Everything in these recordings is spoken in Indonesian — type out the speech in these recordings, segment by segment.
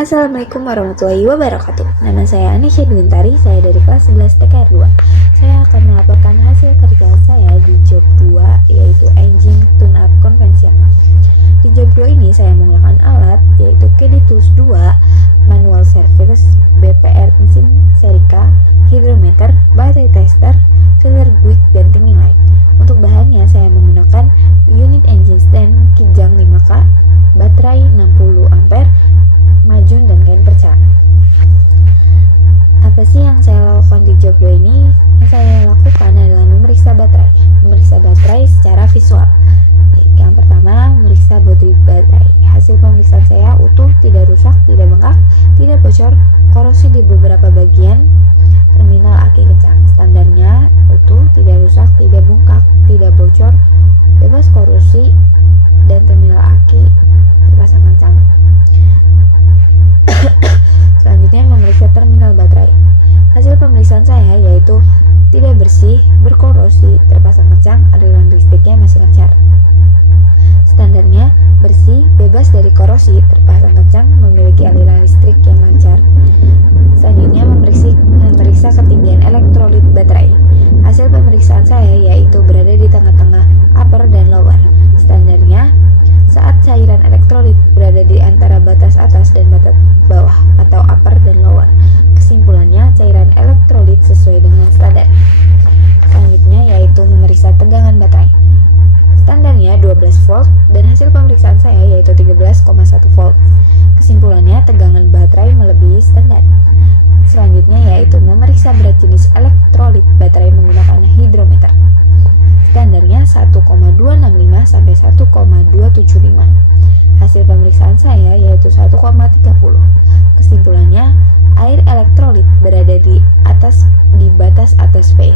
Assalamualaikum warahmatullahi wabarakatuh. Nama saya Anisha Dwintari, saya dari kelas 11 TKR 2. Saya akan melaporkan hasil kerja saya di job 2, yaitu engine tune-up konvensional. Di job 2 ini saya menggunakan alat yaitu KD Tools 2, manual service, BPR mesin seri K, hydrometer, battery tester, filler guide, dan timing light. Untuk bahannya saya menggunakan unit engine stand Kijang 5K, baterai 60 ampere, majun, dan kain perca. Apa sih yang saya lakukan di job 2 ini? Yang saya lakukan adalah memeriksa baterai secara visual. Yang pertama, memeriksa baterai. Hasil pemeriksaan saya utuh, tidak rusak, tidak bengkak, tidak bocor, korosi di beberapa bagian terminal aki kencang. Standarnya utuh, tidak rusak, tidak bengkak, tidak bocor, bebas korosi, dan terminal aki terpasang kencang. Selanjutnya, memeriksa terminal baterai. Hasil pemeriksaan saya yaitu tidak bersih, berkorosi, terpasang kencang, aliran listriknya masih lancar. Standarnya bersih, bebas dari korosi, terpasang kencang, memiliki aliran listrik yang lancar. Selanjutnya, memeriksa ketinggian elektrolit baterai. Hasil pemeriksaan saya yaitu berada di tengah-tengah upper dan lower. Standarnya saat cairan elektrolit berada di antara batas atas dan batas bawah atau upper dan lower. Kesimpulannya, cairan elektrolit sesuai dengan standar. Selanjutnya yaitu memeriksa tegangan baterai. Standarnya 12 volt dan hasil pemeriksaan saya yaitu 13,1 volt. Kesimpulannya, tegangan baterai melebihi standar. Selanjutnya yaitu memeriksa berat jenis elektrolit baterai menggunakan hydrometer. Standarnya 1,265 sampai 1,275. Hasil pemeriksaan saya yaitu 1,30. Kesimpulannya, air elektrolit berada di batas atas fair.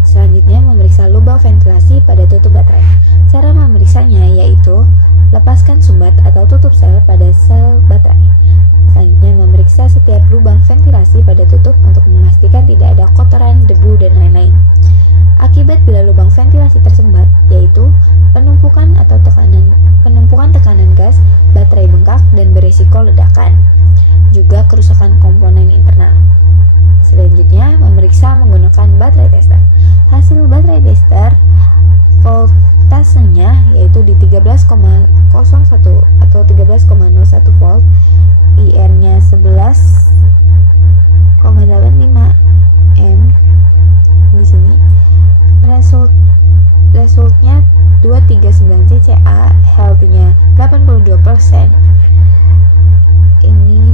Selanjutnya, memeriksa lubang ventilasi pada tutup baterai. Cara memeriksanya yaitu lepaskan sumbat atau tutup sel pada sel baterai. Selanjutnya, memeriksa setiap lubang ventilasi pada tutup untuk memastikan tidak ada kotoran, debu, dan lain-lain. Akibat bila lubang ventilasi tersumbat yaitu penumpukan tekanan gas, baterai bengkak, dan beresiko ledakan. Juga kerusakan komponen internal. Selanjutnya, memeriksa menggunakan baterai tester. Hasil baterai tester voltasenya yaitu di 13,01 atau 13,01 volt, IR-nya 11,85 M di sini. Resultnya 239 cca, healthy-nya 82%. Ini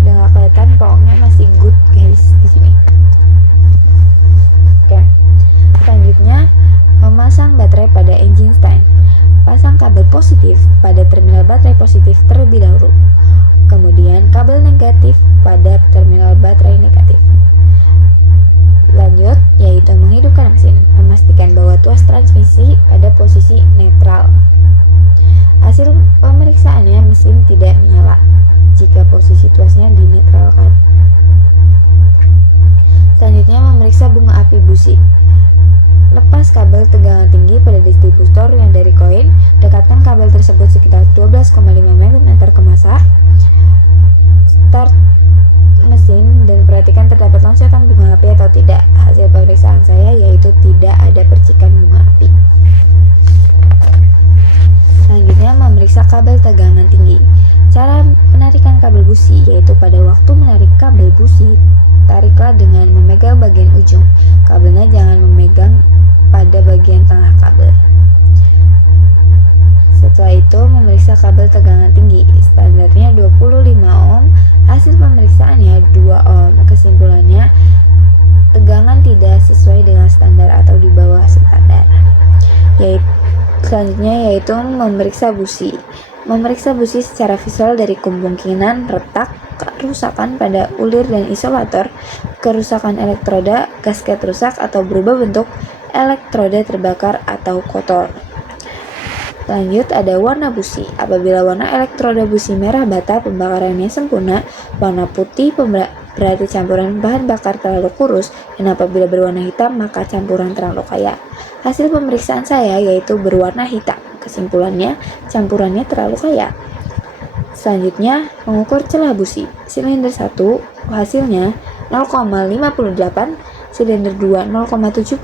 udah gak kelihatan, pokoknya masih good guys di sini. Oke. Selanjutnya, memasang baterai pada engine stand. Pasang kabel positif pada terminal baterai positif terlebih dahulu. Kemudian kabel negatif pada terminal baterai negatif. Lanjut, yaitu menghidupkan mesin. Memastikan bahwa tuas transmisi pada posisi netral. Hasil pemeriksaannya, mesin tidak menyala jika posisi tuasnya dinetralkan. Selanjutnya, memeriksa bunga api busi. Lepas kabel tegangan tinggi pada distributor yang dari koin. Dekatkan kabel tersebut sekitar 12,5 mm ke masa. Start mesin dan perhatikan terdapat loncatan bunga api atau tidak. Hasil pemeriksaan saya yaitu tidak ada percikan bunga api. Selanjutnya, memeriksa kabel tegangan tinggi. Cara penarikan kabel busi yaitu pada waktu menarik kabel busi, tariklah dengan memegang bagian ujung. Kabelnya jangan memegang pada bagian tengah kabel. Setelah itu, memeriksa kabel tegangan tinggi. Standarnya 25 ohm, hasil pemeriksaannya 2 ohm. Kesimpulannya, tegangan tidak sesuai dengan standar atau di bawah standar. Selanjutnya yaitu memeriksa busi. Memeriksa busi secara visual dari kemungkinan retak, kerusakan pada ulir dan isolator, kerusakan elektroda, gasket rusak atau berubah bentuk, elektroda terbakar atau kotor. Lanjut, ada warna busi. Apabila warna elektroda busi merah bata, pembakarannya sempurna. Warna putih berarti campuran bahan bakar terlalu kurus, dan apabila berwarna hitam maka campuran terlalu kaya. Hasil pemeriksaan saya yaitu berwarna hitam. Kesimpulannya, campurannya terlalu kaya. Selanjutnya, mengukur celah busi. Silinder 1 hasilnya 0,58, silinder 2 0,75,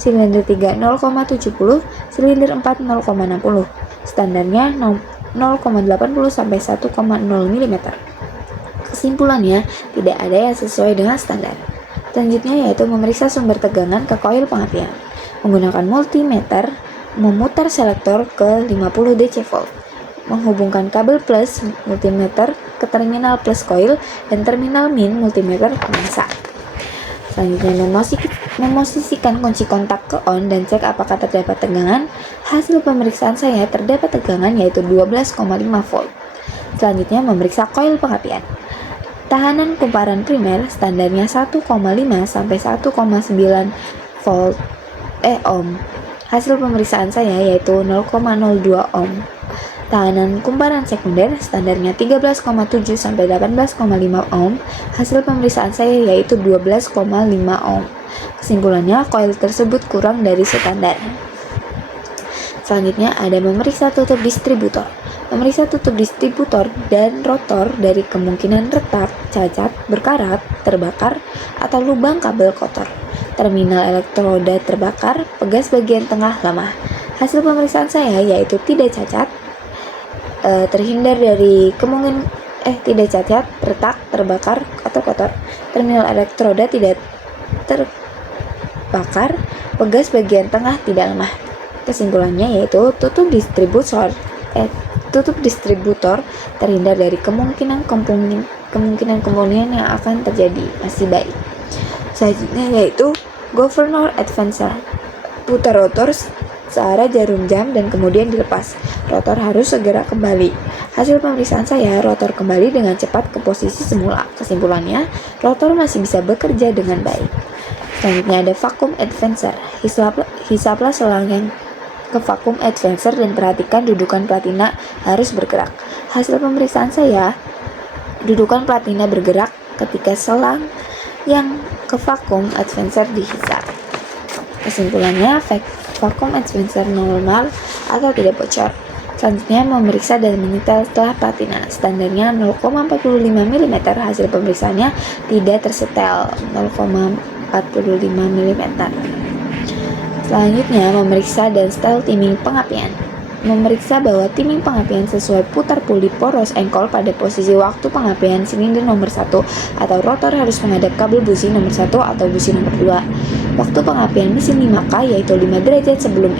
silinder 3 0,70, silinder 4 0,60. Standarnya 0,80 sampai 1,0 mm. Kesimpulannya, tidak ada yang sesuai dengan standar. Selanjutnya yaitu memeriksa sumber tegangan ke koil pengapian. Menggunakan multimeter, memutar selektor ke 50 DC volt. Menghubungkan kabel plus multimeter ke terminal plus coil dan terminal min multimeter ke masa. Selanjutnya memosisikan kunci kontak ke on dan cek apakah terdapat tegangan. Hasil pemeriksaan saya terdapat tegangan yaitu 12,5 volt. Selanjutnya memeriksa koil pengapian. Tahanan kumparan primer standarnya 1,5 sampai 1,9 volt ohm. Hasil pemeriksaan saya yaitu 0,02 ohm. Tahanan kumparan sekunder standarnya 13,7 sampai 18,5 ohm. Hasil pemeriksaan saya yaitu 12,5 ohm. Kesimpulannya, koil tersebut kurang dari standar. Selanjutnya ada memeriksa tutup distributor. Memeriksa tutup distributor dan rotor dari kemungkinan retak, cacat, berkarat, terbakar, atau lubang kabel kotor. Terminal elektroda terbakar, pegas bagian tengah lemah. Hasil pemeriksaan saya yaitu tidak cacat, terhindar dari kemungkinan tidak cacat, retak, terbakar, atau kotor. Terminal elektroda tidak terbakar, pegas bagian tengah tidak lemah. Kesimpulannya yaitu tutup distributor terhindar dari kemungkinan komponen yang akan terjadi, masih baik. Selanjutnya yaitu governor advancer. Putar rotor searah jarum jam dan kemudian dilepas. Rotor harus segera kembali. Hasil pemeriksaan saya, rotor kembali dengan cepat ke posisi semula. Kesimpulannya, rotor masih bisa bekerja dengan baik. Selanjutnya ada vacuum advancer. Hisaplah selang yang ke vacuum advancer dan perhatikan dudukan platina harus bergerak. Hasil pemeriksaan saya, dudukan platina bergerak ketika selang yang ke vacuum advancer dihisap. Kesimpulannya, vacuum advancer normal atau tidak bocor. Selanjutnya memeriksa dan menyetel setelah platina. Standarnya 0,45 mm. Hasil pemeriksaannya tidak tersetel 0,45 mm. Selanjutnya memeriksa dan setel timing pengapian. Memeriksa bahwa timing pengapian sesuai putar puli poros engkol pada posisi waktu pengapian silinder nomor 1 atau rotor harus menghadap kabel busi nomor 1 atau busi nomor 2. Waktu pengapian mesin 5K yaitu 5 derajat sebelum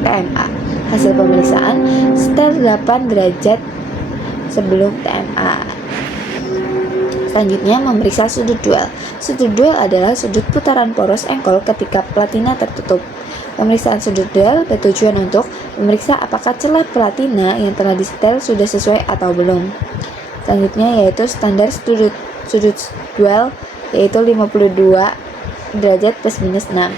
TMA. Hasil pemeriksaan setel 8 derajat sebelum TMA. Selanjutnya memeriksa sudut duel. Sudut duel adalah sudut putaran poros engkol ketika platina tertutup. Pemeriksaan sudut duel bertujuan untuk memeriksa apakah celah platina yang telah disetel sudah sesuai atau belum. Selanjutnya yaitu standar sudut duel yaitu 52 derajat plus minus 6.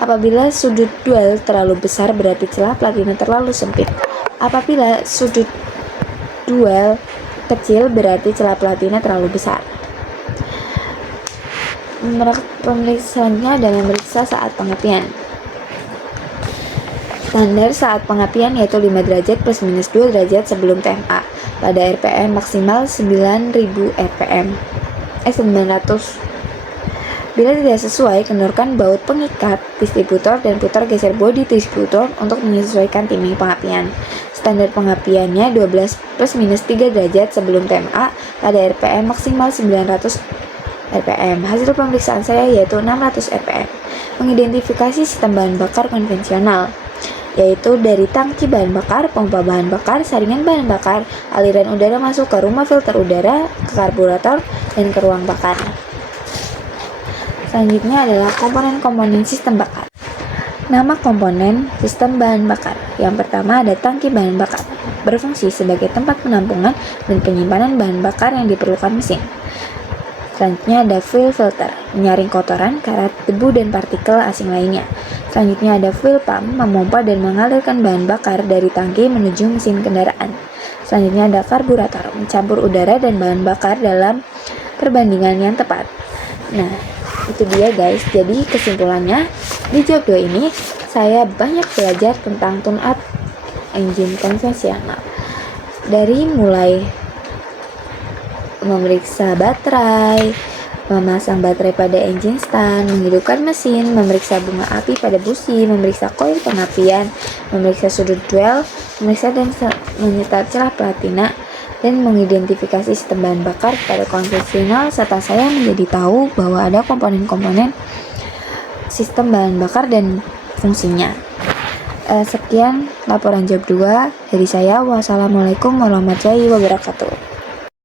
Apabila sudut duel terlalu besar berarti celah platina terlalu sempit. Apabila sudut duel kecil berarti celah platina terlalu besar. Pemeriksaannya adalah memeriksa saat pengapian. Standar saat pengapian yaitu 5 derajat plus minus 2 derajat sebelum TMA pada RPM maksimal 9000 RPM 900. Bila tidak sesuai, kendorkan baut pengikat distributor dan putar geser bodi distributor untuk menyesuaikan timing pengapian. Standar pengapiannya 12 plus minus 3 derajat sebelum TMA pada RPM maksimal 900 RPM. Hasil pemeriksaan saya yaitu 600 RPM. Mengidentifikasi sistem bahan bakar konvensional yaitu dari tangki bahan bakar, pompa bahan bakar, saringan bahan bakar, aliran udara masuk ke rumah filter udara, ke karburator, dan ke ruang bakar. Selanjutnya adalah komponen-komponen sistem bakar. Nama komponen sistem bahan bakar. Yang pertama ada tangki bahan bakar, berfungsi sebagai tempat penampungan dan penyimpanan bahan bakar yang diperlukan mesin. Selanjutnya ada fuel filter, menyaring kotoran, karat, debu, dan partikel asing lainnya. Selanjutnya ada fuel pump, memompa dan mengalirkan bahan bakar dari tangki menuju mesin kendaraan. Selanjutnya ada karburator, mencampur udara dan bahan bakar dalam perbandingan yang tepat. Nah, itu dia guys. Jadi kesimpulannya, di job 2 ini saya banyak belajar tentang tune-up engine konvensional. Dari mulai memeriksa baterai, memasang baterai pada engine stand, menghidupkan mesin, memeriksa bunga api pada busi, memeriksa koil pengapian, memeriksa sudut duel, memeriksa dan menyetar celah platina, dan mengidentifikasi sistem bahan bakar pada konvensional, serta saya menjadi tahu bahwa ada komponen-komponen sistem bahan bakar dan fungsinya. Sekian laporan job 2 dari saya. Wassalamualaikum warahmatullahi wabarakatuh.